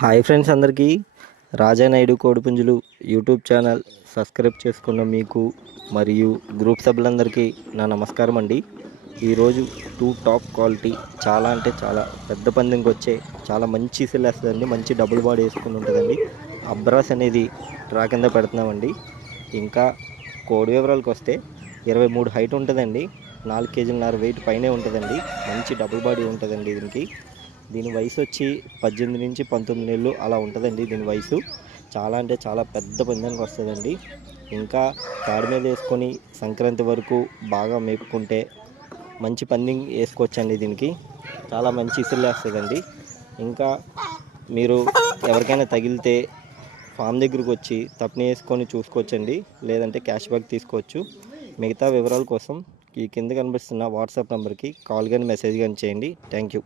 Hi friends, అందరికీ రాజా Naidu కోడిపుంజులు YouTube channel subscribe చేసుకున్న మీకు మరియు గ్రూప్ సభ్యులందరికీ నా నమస్కారం అండి. ఈరోజు టాప్ క్వాలిటీ చాలా అంటే చాలా పెద్ద పందెంకి వచ్చే చాలా మంచి సిల్లేస్తుందండి. మంచి డబుల్ బాడీ వేసుకుని ఉంటుందండి. అబ్రాస్ అనేది డ్రా కింద పెడుతున్నామండి. ఇంకా కోడి వివరాలకు వస్తే 23 హైట్ ఉంటుందండి. 4 కేజీలన్నర వెయిట్ పైనే ఉంటుందండి. మంచి డబుల్ బాడీ ఉంటుందండి. దీని వయసు వచ్చి 18 నుంచి 19 ఏళ్ళు అలా ఉంటుందండి. దీని వయసు చాలా అంటే చాలా పెద్ద పందెంకి వస్తుందండి. ఇంకా పేడ మీద వేసుకొని సంక్రాంతి వరకు బాగా మేపుకుంటే మంచి పందెం వేసుకోవచ్చండి. దీనికి చాలా మంచి ఇసులేస్తుందండి. ఇంకా మీరు ఎవరికైనా తగిలితే ఫామ్ దగ్గరకు వచ్చి తప్పని వేసుకొని చూసుకోవచ్చండి. లేదంటే క్యాష్ బ్యాక్ తీసుకోవచ్చు. మిగతా వివరాల కోసం ఈ కింద కనిపిస్తున్న వాట్సాప్ నెంబర్కి కాల్ కానీ మెసేజ్ కానీ చేయండి. Thank you.